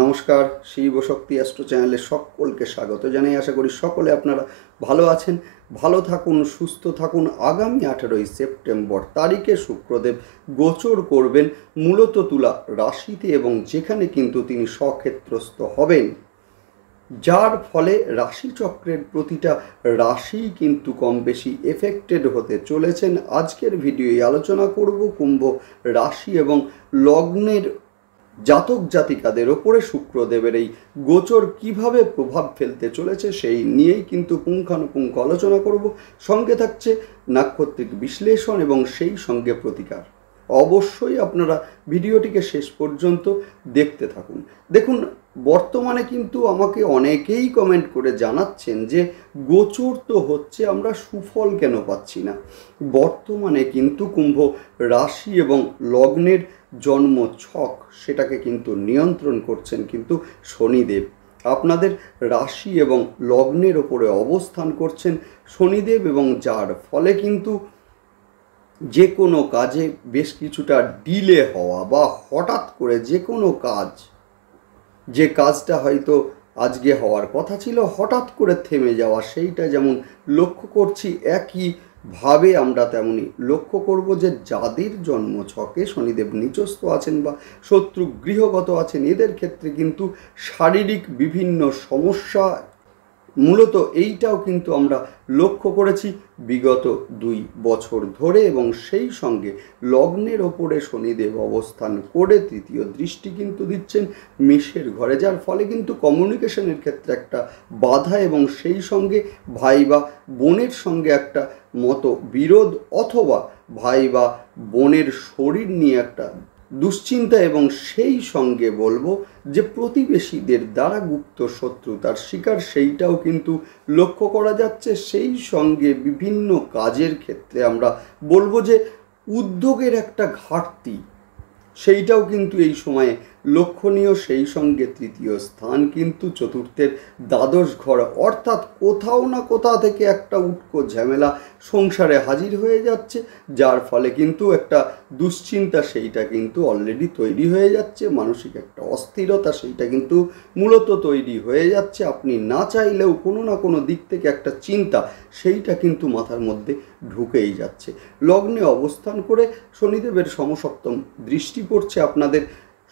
নমস্কার, শিবশক্তি অ্যাস্ট্রো চ্যানেলে সকলকে স্বাগত জানাই। আশা করি সকলে আপনারা ভালো আছেন, ভালো থাকুন, সুস্থ থাকুন। আগামী 18ই সেপ্টেম্বর তারিখে শুক্রদেব গোচর করবেন মূলত তুলা রাশিতে, এবং যেখানে কিন্তু তিনি স্বক্ষেত্রস্থ হবেন, যার ফলে রাশিচক্রের প্রতিটা রাশি কিন্তু কম বেশি এফেক্টেড হতে চলেছেন। আজকের ভিডিওয়ে আলোচনা করব কুম্ভ রাশি এবং লগ্নের জাতক জাতিকাদের ওপরে শুক্রদেবের এই গোচর কিভাবে প্রভাব ফেলতে চলেছে সেই নিয়েই কিন্তু পুঙ্খানুপুঙ্খ আলোচনা করব। সঙ্গে থাকছে নাক্ষত্রিক বিশ্লেষণ এবং সেই সঙ্গে প্রতিকার। অবশ্যই আপনারা ভিডিওটিকে শেষ পর্যন্ত দেখতে থাকুন। দেখুন, বর্তমানে কিন্তু আমাকে অনেকেই কমেন্ট করে জানাচ্ছেন যে গোচর তো হচ্ছে, আমরা সুফল কেন পাচ্ছি না। বর্তমানে কিন্তু কুম্ভ রাশি এবং লগ্নের জন্ম ছক, সেটাকে কিন্তু নিয়ন্ত্রণ করছেন কিন্তু শনিদেব। আপনাদের রাশি এবং লগ্নের ওপরে অবস্থান করছেন শনিদেব, এবং যার ফলে কিন্তু যে কোনো কাজে বেশ কিছুটা ডিলে হওয়া বা হঠাৎ করে যে কোনো কাজ, যে কাজটা হয়তো আজকে হওয়ার কথা ছিল হঠাৎ করে থেমে যাওয়া, সেইটা যেমন লক্ষ্য করছি, একইভাবে আমরা তেমনি লক্ষ্য করব যে যাদের জন্ম ছকে শনিদেব নিচস্থ আছেন বা শত্রু গৃহগত আছেন, এদের ক্ষেত্রে কিন্তু শারীরিক বিভিন্ন সমস্যা, মূলত এইটাও কিন্তু আমরা লক্ষ্য করেছি বিগত 2 বছর ধরে। এবং সেই সঙ্গে লগ্নের ওপরে শনিদেব অবস্থান করে তৃতীয় দৃষ্টি কিন্তু দিচ্ছেন মেষের ঘরে, যার ফলে কিন্তু কমিউনিকেশনের ক্ষেত্রে একটা বাধা, এবং সেই সঙ্গে ভাই বা বোনের সঙ্গে একটা মতবিরোধ, অথবা ভাই বা বোনের শরীর নিয়ে একটা দুশ্চিন্তা, এবং সেই সঙ্গে বলবো যে প্রতিবেশীদের দ্বারা গুপ্ত শত্রুতার শিকার, সেইটাও কিন্তু লক্ষ্য করা যাচ্ছে। সেই সঙ্গে বিভিন্ন কাজের ক্ষেত্রে আমরা বলবো যে উদ্যোগের একটা ঘাটতি, সেইটাও কিন্তু এই সময়ে লক্ষণীয়। সেই সঙ্গে তৃতীয় স্থান কিন্তু চতুর্থের দ্বাদশ ঘর, অর্থাৎ কোথাও না কোথাও থেকে একটা উটকো ঝামেলা সংসারে হাজির হয়ে যাচ্ছে, যার ফলে কিন্তু একটা দুশ্চিন্তা, সেইটা কিন্তু অলরেডি তৈরি হয়ে যাচ্ছে। মানসিক একটা অস্থিরতা, সেইটা কিন্তু মূলত তৈরি হয়ে যাচ্ছে। আপনি না চাইলেও কোনো না কোনো দিক থেকে একটা চিন্তা, সেইটা কিন্তু মাথার মধ্যে ঢুকেই যাচ্ছে। লগ্নে অবস্থান করে শনিদেবের সমসপ্তম দৃষ্টি পড়ছে আপনাদের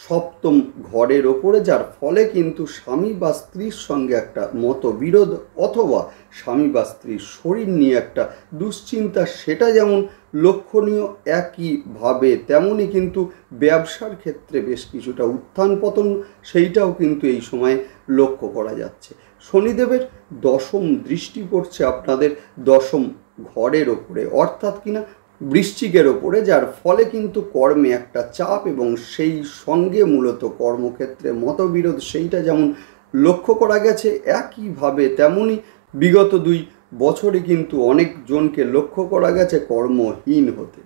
সপ্তম ঘরের ওপরে, যার ফলে কিন্তু স্বামী বা স্ত্রীর সঙ্গে একটা মতবিরোধ, অথবা স্বামী বা স্ত্রীর শরীর নিয়ে একটা দুশ্চিন্তা, সেটা যেমন লক্ষণীয়, একইভাবে তেমনই কিন্তু ব্যবসার ক্ষেত্রে বেশ কিছুটা উত্থান পতন, সেইটাও কিন্তু এই সময়ে লক্ষ্য করা যাচ্ছে। শনিদেবের দশম দৃষ্টি পড়ছে আপনাদের দশম ঘরের ওপরে, অর্থাৎ কিনা বৃশ্চিকের ওপরে, যার ফলে কিন্তু কর্মে একটা চাপ, এবং সেই সঙ্গে মূলত কর্মক্ষেত্রে মতবিরোধ, সেইটা যেমন লক্ষ্য করা গেছে, একইভাবে তেমনই বিগত 2 বছরে কিন্তু অনেকজনকে লক্ষ্য করা গেছে কর্মহীন হতে।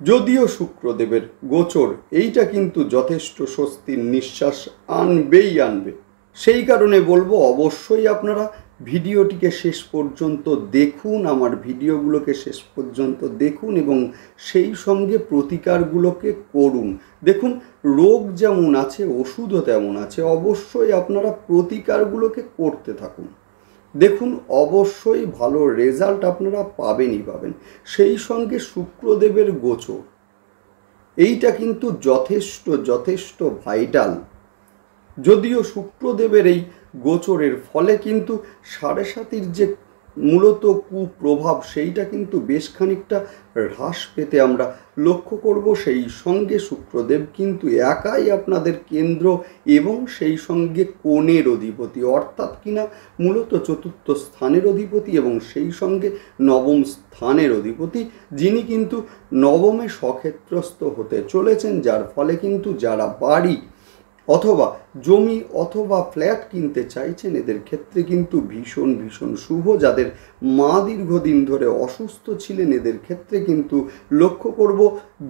যদিও শুক্রদেবের গোচর এইটা কিন্তু যথেষ্ট স্বস্তির নিঃশ্বাস আনবে। সেই কারণে বলবো অবশ্যই আপনারা ভিডিওটিকে শেষ পর্যন্ত দেখুন, আমার ভিডিওগুলোকে শেষ পর্যন্ত দেখুন, এবং সেই সঙ্গে প্রতিকারগুলোকে করুন। দেখুন, রোগ যেমন আছে ওষুধও তেমন আছে, অবশ্যই আপনারা প্রতিকারগুলোকে করতে থাকুন। দেখুন, অবশ্যই ভালো রেজাল্ট আপনারা পাবেনই পাবেন। সেই সঙ্গে শুক্রদেবের গোচর এইটা কিন্তু যথেষ্ট ভাইটাল। যদিও শুক্রদেবের এই গোচরের ফলে কিন্তু 7.5 যে মূলত কুপ্রভাব, সেইটা কিন্তু বেশ খানিকটা হ্রাস পেতে আমরা লক্ষ্য করব। সেই সঙ্গে শুক্রদেব কিন্তু একাই আপনাদের কেন্দ্র এবং সেই সঙ্গে কোণের অধিপতি, অর্থাৎ কিনা মূলত চতুর্থ স্থানের অধিপতি, এবং সেই সঙ্গে নবম স্থানের অধিপতি, যিনি কিন্তু নবমে স্বক্ষেত্রস্থ হতে চলেছেন, যার ফলে কিন্তু যারা বাড়ি অথবা জমি অথবা ফ্ল্যাট কিনতে চাইছেন, এদের ক্ষেত্রে কিন্তু ভীষণ শুভ। যাদের মা দীর্ঘদিন ধরে অসুস্থ ছিলেন, এদের ক্ষেত্রে কিন্তু লক্ষ্য করব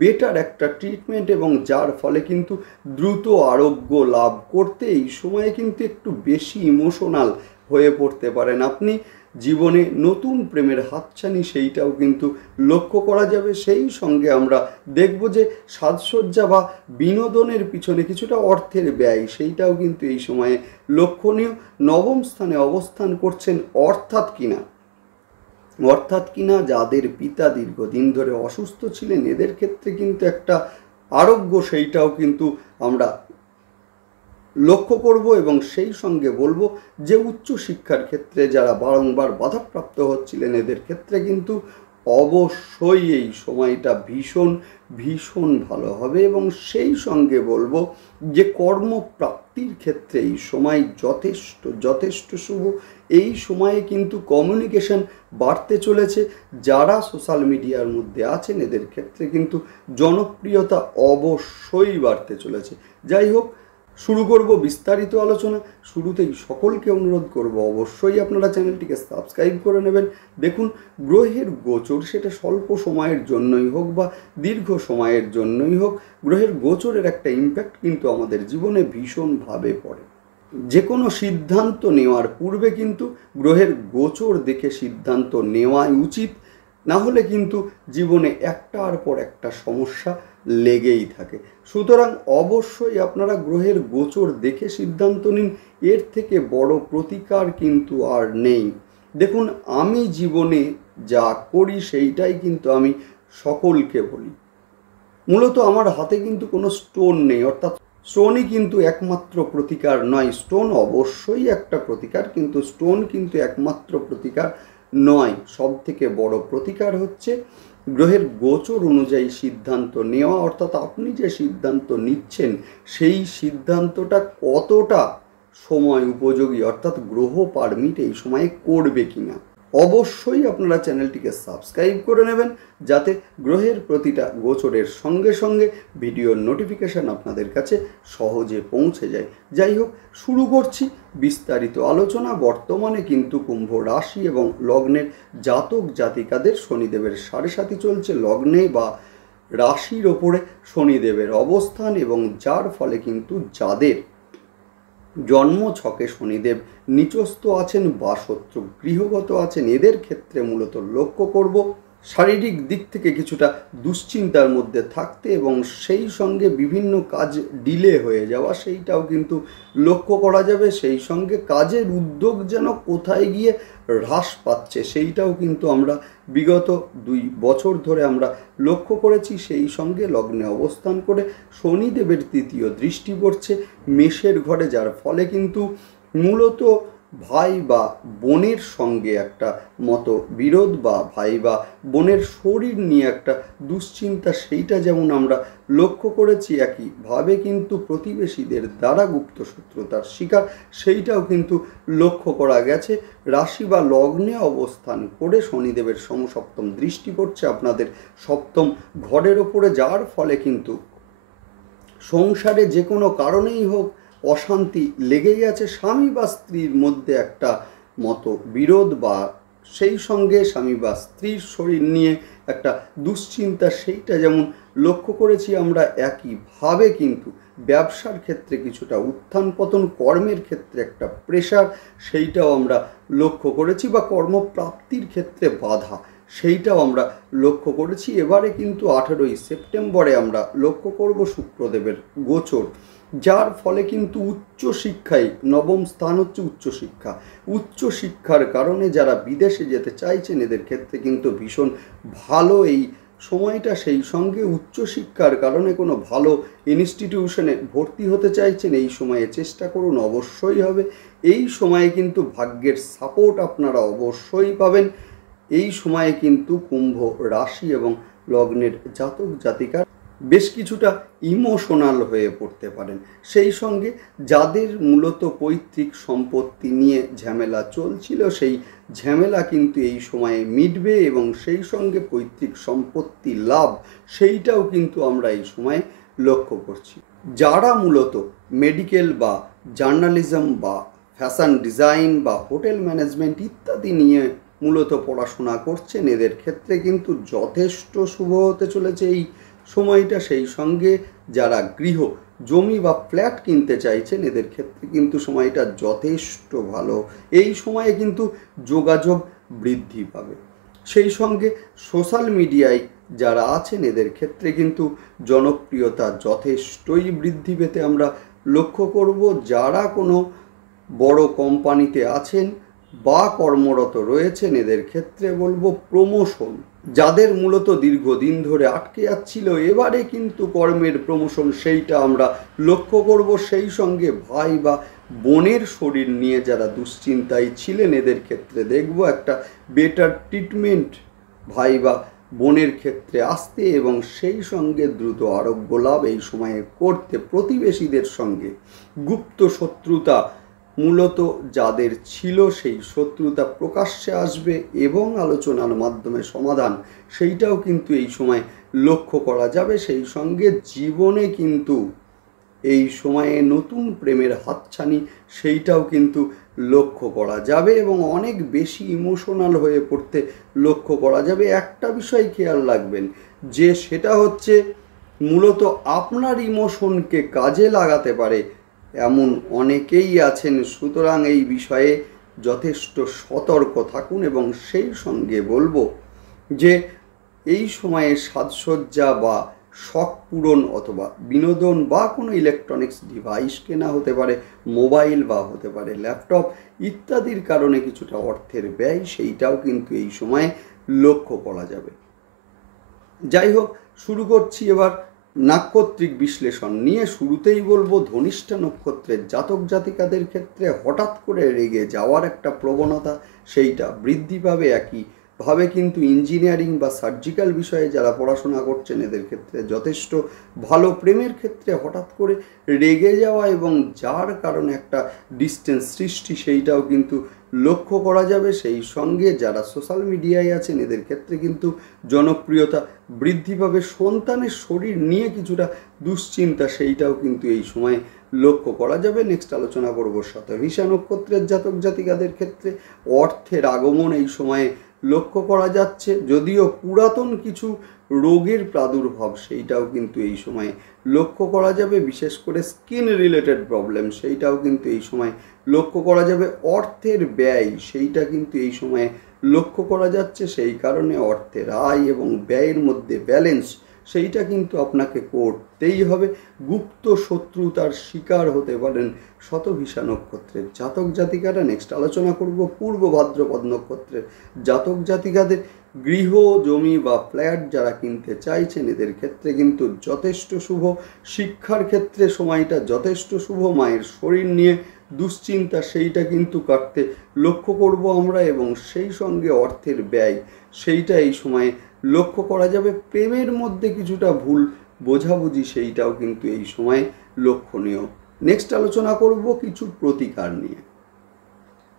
বেটার একটা ট্রিটমেন্ট, এবং যার ফলে কিন্তু দ্রুত আরোগ্য লাভ করতে এই সময়ে কিন্তু একটু বেশি ইমোশনাল হয়ে পড়তে পারেন আপনি। জীবনে নতুন প্রেমের হাতছানি সেইটাও কিন্তু লক্ষ্য করা যাবে। সেই সঙ্গে আমরা দেখব যে সাজসজ্জা বা বিনোদনের পিছনে কিছুটা অর্থের ব্যয় সেইটাও কিন্তু এই সময়ে লক্ষণীয়। নবম স্থানে অবস্থান করছেন অর্থাৎ কিনা যাদের পিতা দীর্ঘদিন ধরে অসুস্থ ছিলেন, এদের ক্ষেত্রে কিন্তু একটা আরোগ্য সেইটাও কিন্তু আমরা লক্ষ্য করব। এবং সেই সঙ্গে বলবো যে উচ্চশিক্ষার ক্ষেত্রে যারা বারংবার বাধাপ্রাপ্ত হচ্ছিলেন, এদের ক্ষেত্রে কিন্তু অবশ্যই এই সময়টা ভীষণ ভীষণ ভালো হবে। এবং সেই সঙ্গে বলবো যে কর্মপ্রাপ্তির ক্ষেত্রে এই সময় যথেষ্ট শুভ। এই সময়ে কিন্তু কমিউনিকেশন বাড়তে চলেছে। যারা সোশ্যাল মিডিয়ার মধ্যে আছেন, এদের ক্ষেত্রে কিন্তু জনপ্রিয়তা অবশ্যই বাড়তে চলেছে। যাই হোক, শুরু করব বিস্তারিত আলোচনা। শুরুতেই সকলকে অনুরোধ করব অবশ্যই আপনারা চ্যানেলটিকে সাবস্ক্রাইব করে নেবেন। দেখুন, গ্রহের গোচর সেটা স্বল্প সময়ের জন্যই হোক বা দীর্ঘ সময়ের জন্যই হোক, গ্রহের গোচরের একটা ইম্প্যাক্ট কিন্তু আমাদের জীবনে ভীষণভাবে পড়ে। যে কোনো সিদ্ধান্ত নেওয়ার পূর্বে কিন্তু গ্রহের গোচর দেখে সিদ্ধান্ত নেওয়াই উচিত, না হলে কিন্তু জীবনে একটার পর একটা সমস্যা লেগেই থাকে। সুতরাং অবশ্যই আপনারা গ্রহের গোচর দেখে সিদ্ধান্ত নিন, এর থেকে বড় প্রতিকার কিন্তু আর নেই। দেখুন, আমি জীবনে যা করি সেইটাই কিন্তু আমি সকলকে বলি। মূলত আমার হাতে কিন্তু কোনো স্টোন নেই, অর্থাৎ স্টোনই কিন্তু একমাত্র প্রতিকার নয়। স্টোন অবশ্যই একটা প্রতিকার, কিন্তু স্টোন কিন্তু একমাত্র প্রতিকার নয়। সব থেকে বড় প্রতিকার হচ্ছে গ্রহের গোচর অনুযায়ী সিদ্ধান্ত নেওয়া, অর্থাৎ আপনি যে সিদ্ধান্ত নিচ্ছেন সেই সিদ্ধান্তটা কতটা সময় উপযোগী, অর্থাৎ গ্রহ পারমিট এই সময়ে করবে কিনা। অবশ্যই আপনারা চ্যানেলটিকে সাবস্ক্রাইব করে নেবেন, যাতে গ্রহের প্রতিটা গোচরের সঙ্গে সঙ্গে ভিডিওর নোটিফিকেশান আপনাদের কাছে সহজে পৌঁছে যায়। যাই হোক, শুরু করছি বিস্তারিত আলোচনা। বর্তমানে কিন্তু কুম্ভ রাশি এবং লগ্নের জাতক জাতিকাদের শনিদেবের 7.5 চলছে। লগ্নে বা রাশির ওপরে শনিদেবের অবস্থান, এবং যার ফলে কিন্তু যাদের জন্ম ছকে শনিদেব নিচস্থ আছেন বা শত্রু গৃহগত আছেন, এদের ক্ষেত্রে মূলত লক্ষ্য করব শারীরিক দিক থেকে কিছুটা দুশ্চিন্তার মধ্যে থাকতে, এবং সেই সঙ্গে বিভিন্ন কাজ ডিলে হয়ে যাওয়া সেইটাও কিন্তু লক্ষ্য করা যাবে। সেই সঙ্গে কাজের উদ্যোগ যেন কোথায় গিয়ে হ্রাস পাচ্ছে সেইটাও কিন্তু আমরা বিগত 2 বছর ধরে আমরা লক্ষ্য করেছি। সেই সঙ্গে লগ্নে অবস্থান করে শনিদেবের 3য় দৃষ্টি পড়ছে মেষের ঘরে, যার ফলে কিন্তু মূলত ভাই বা বোনের সঙ্গে একটা মতবিরোধ বা ভাই বা বোনের শরীর নিয়ে একটা দুশ্চিন্তা সেইটা যেমন আমরা লক্ষ্য করেছি, একইভাবে কিন্তু প্রতিবেশীদের দ্বারা গুপ্ত শত্রুতার শিকার সেইটাও কিন্তু লক্ষ্য করা গেছে। রাশি বা লগ্নে অবস্থান করে শনিদেবের সমসপ্তম দৃষ্টি পড়ছে আপনাদের 7ম ঘরের ওপরে, যার ফলে কিন্তু সংসারে যে কোনো কারণেই হোক অশান্তি লেগেই আছে। স্বামী বা স্ত্রীর মধ্যে একটা মতবিরোধ বা সেই সঙ্গে স্বামী বা স্ত্রীর শরীর নিয়ে একটা দুশ্চিন্তা সেইটা যেমন লক্ষ্য করেছি আমরা, একইভাবে কিন্তু ব্যবসার ক্ষেত্রে কিছুটা উত্থান পতন, কর্মের ক্ষেত্রে একটা প্রেশার সেইটাও আমরা লক্ষ্য করেছি, বা কর্মপ্রাপ্তির ক্ষেত্রে বাধা সেইটাও আমরা লক্ষ্য করেছি। এবারে কিন্তু 18ই সেপ্টেম্বরে আমরা লক্ষ্য করব শুক্রদেবের গোচর, যার ফলে কিন্তু উচ্চশিক্ষায় নবম স্থান হচ্ছে উচ্চশিক্ষা। উচ্চশিক্ষার কারণে যারা বিদেশে যেতে চাইছেন, এদের ক্ষেত্রে কিন্তু ভীষণ ভালো এই সময়টা। সেই সঙ্গে উচ্চশিক্ষার কারণে কোনো ভালো ইনস্টিটিউশনে ভর্তি হতে চাইছেন, এই সময়ে চেষ্টা করুন, অবশ্যই হবে। এই সময়ে কিন্তু ভাগ্যের সাপোর্ট আপনারা অবশ্যই পাবেন। এই সময়ে কিন্তু কুম্ভ রাশি এবং লগ্নের জাতক জাতিকা বেশ কিছুটা ইমোশনাল হয়ে পড়তে পারেন। সেই সঙ্গে যাদের মূলত পৈতৃক সম্পত্তি নিয়ে ঝামেলা চলছিল, সেই ঝামেলা কিন্তু এই সময়ে মিটবে, এবং সেই সঙ্গে পৈতৃক সম্পত্তি লাভ সেইটাও কিন্তু আমরা এই সময়ে লক্ষ্য করছি। যারা মূলত মেডিকেল বা জার্নালিজম বা ফ্যাশন ডিজাইন বা হোটেল ম্যানেজমেন্ট ইত্যাদি নিয়ে মূলত পড়াশোনা করছেন, এদের ক্ষেত্রে কিন্তু যথেষ্ট শুভ হতে চলেছে এই সময়টা। সেই সঙ্গে যারা জমি বা ফ্ল্যাট কিনতে চাইছেন এদের ক্ষেত্রে কিন্তু সময়টা যথেষ্ট ভালো। এই সময়ে কিন্তু যোগাযোগ বৃদ্ধি পাবে। সেই সঙ্গে সোশ্যাল মিডিয়ায় যারা আছেন এদের ক্ষেত্রে কিন্তু জনপ্রিয়তা যথেষ্টই বৃদ্ধি পেতে আমরা লক্ষ্য করব। যারা কোনো বড় কোম্পানিতে আছেন বা কর্মরত রয়েছেন এদের ক্ষেত্রে বলবো প্রমোশন, যাদের মূলত দীর্ঘদিন ধরে আটকে যাচ্ছিল এবারে কিন্তু কর্মের প্রমোশন সেইটা আমরা লক্ষ্য করব। সেই সঙ্গে ভাই বা বোনের শরীর নিয়ে যারা দুশ্চিন্তায় ছিলেন এদের ক্ষেত্রে দেখব একটা বেটার ট্রিটমেন্ট ভাই বা বোনের ক্ষেত্রে আসতে এবং সেই সঙ্গে দ্রুত আরোগ্য লাভ এই সময়ে করতে। প্রতিবেশীদের সঙ্গে গুপ্ত শত্রুতা মূলত যাদের ছিল সেই শত্রুতা প্রকাশ্যে আসবে এবং আলোচনার মাধ্যমে সমাধান সেইটাও কিন্তু এই সময় লক্ষ্য করা যাবে। সেই সঙ্গে জীবনে কিন্তু এই সময়ে নতুন প্রেমের হাতছানি সেইটাও কিন্তু লক্ষ্য করা যাবে এবং অনেক বেশি ইমোশনাল হয়ে পড়তে লক্ষ্য করা যাবে। একটা বিষয় খেয়াল রাখবেন যে সেটা হচ্ছে মূলত আপনার ইমোশনকে কাজে লাগাতে পারে এমন অনেকেই আছেন। সুতরাং এই বিষয়ে যথেষ্ট সতর্ক থাকুন এবং সেই সঙ্গে বলবো যে এই সময়ে সাজসজ্জা বা শখ পূরণ অথবা বিনোদন বা কোনো ইলেকট্রনিক্স ডিভাইস কেনা হতে পারে, মোবাইল বা হতে পারে ল্যাপটপ ইত্যাদির কারণে কিছুটা অর্থের ব্যয় সেইটাও কিন্তু এই সময়ে লক্ষ্য করা যাবে। যাই হোক, শুরু করছি এবার নাক্ষত্রিক বিশ্লেষণ নিয়ে। শুরুতেই বলবো ধনিষ্ঠা নক্ষত্রের জাতক জাতিকাদের ক্ষেত্রে হঠাৎ করে রেগে যাওয়ার একটা প্রবণতা সেইটা বৃদ্ধি পাবে। একইভাবে কিন্তু ইঞ্জিনিয়ারিং বা সার্জিক্যাল বিষয়ে যারা পড়াশোনা করছেন এদের ক্ষেত্রে যথেষ্ট ভালো। প্রেমের ক্ষেত্রে হঠাৎ করে রেগে যাওয়া এবং যার কারণে একটা ডিস্টেন্স সৃষ্টি সেইটাও কিন্তু লক্ষ্য করা যাবে। সেই সঙ্গে যারা সোশ্যাল মিডিয়ায় আছেন এদের ক্ষেত্রে কিন্তু জনপ্রিয়তা বৃদ্ধি পাবে। সন্তানের শরীর নিয়ে কিছুটা দুশ্চিন্তা সেইটাও কিন্তু এই সময় লক্ষ্য করা যাবে। নেক্সট আলোচনা করব শতভিষা নক্ষত্রের জাতক জাতিকাদের ক্ষেত্রে অর্থের আগমন এই সময়ে লক্ষ্য করা যাচ্ছে। যদিও পুরাতন কিছু রোগের প্রাদুর্ভাব সেইটাও কিন্তু এই সময়ে লক্ষ্য করা যাবে। বিশেষ করে স্কিন রিলেটেড প্রবলেম সেইটাও কিন্তু এই সময় লক্ষ্য করা যাবে। অর্থের ব্যয় সেইটা কিন্তু এই সময়ে লক্ষ্য করা যাচ্ছে। সেই কারণে অর্থের আয় এবং ব্যয়ের মধ্যে ব্যালেন্স সেইটা কিন্তু আপনাকে করতেই হবে। গুপ্ত শত্রুতার শিকার হতে পারেন শতভিষা নক্ষত্রের জাতক জাতিকারা। নেক্সট আলোচনা করব পূর্ব ভাদ্রপদ নক্ষত্রের জাতক জাতিকাদের। গৃহ জমি বা ফ্ল্যাট যারা কিনতে চাইছেন এদের ক্ষেত্রে কিন্তু যথেষ্ট শুভ। শিক্ষার ক্ষেত্রে সময়টা যথেষ্ট শুভ। মায়ের শরীর নিয়ে দুশ্চিন্তা সেইটা কিন্তু কাটতে লক্ষ্য করব আমরা এবং সেই সঙ্গে অর্থের ব্যয় সেইটা এই সময়ে লক্ষ্য করা যাবে। প্রেমের মধ্যে কিছুটা ভুল বোঝাবুঝি সেইটাও কিন্তু এই সময়ে লক্ষণীয়। নেক্সট আলোচনা করব কিছু প্রতিকার নিয়ে।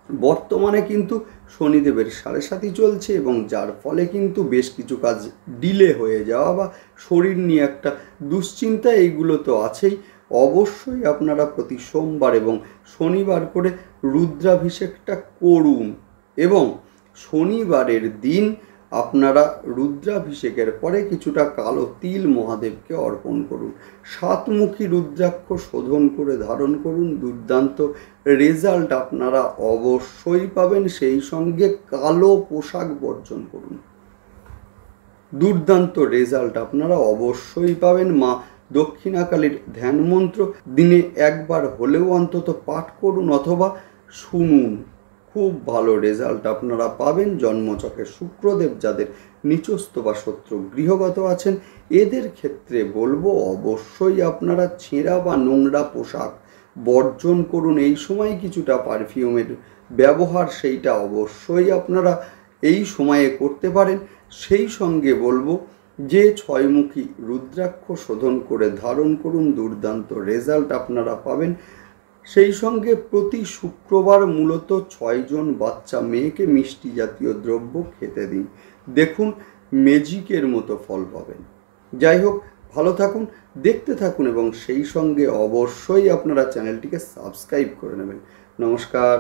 বর্তমানে কিন্তু শনিদেবের 7.5 চলছে এবং যার ফলে কিন্তু বেশ কিছু কাজ ডিলে হয়ে যাওয়া বা শরীর নিয়ে একটা দুশ্চিন্তা এইগুলো তো আছেই। অবশ্যই আপনারা প্রতি সোমবার এবং শনিবার করে রুদ্রাভিষেকটা করুন এবং শনিবারের দিন আপনারা রুদ্রাভিষেকের পরে কিছুটা কালো তিল মহাদেবকে অর্পণ করুন। 7মুখী রুদ্রাক্ষ শোধন করে ধারণ করুন। দুর্দান্ত রেজাল্ট আপনারা অবশ্যই পাবেন। সেই সঙ্গে কালো পোশাক বর্জন করুন। দুর্দান্ত রেজাল্ট আপনারা অবশ্যই পাবেন। মা দক্ষিণাকালীর ধ্যান মন্ত্র দিনে একবার হলেও অন্তত পাঠ করুন অথবা শুনুন। খুব ভালো রেজাল্ট আপনারা পাবেন। জন্মচকে শুক্রদেব যাদের নিচস্থ বা শত্রু গৃহগত আছেন এদের ক্ষেত্রে বলবো অবশ্যই আপনারা ছেঁড়া বা নোংরা পোশাক বর্জন করুন। এই সময় কিছুটা পারফিউমের ব্যবহার সেইটা অবশ্যই আপনারা এই সময়ে করতে পারেন। সেই সঙ্গে বলবো যে 6মুখী রুদ্রাক্ষ শোধন করে ধারণ করুন। দুর্দান্ত রেজাল্ট আপনারা পাবেন। সেই সঙ্গে প্রতি শুক্রবার মূলত 6 জন বাচ্চা মেয়েকে মিষ্টি জাতীয় দ্রব্য খেতে দিন। দেখুন ম্যাজিকের মতো ফল পাবেন। যাই হোক, ভালো থাকুন, দেখতে থাকুন এবং সেই সঙ্গে অবশ্যই আপনারা চ্যানেলটিকে সাবস্ক্রাইব করে নেবেন। নমস্কার।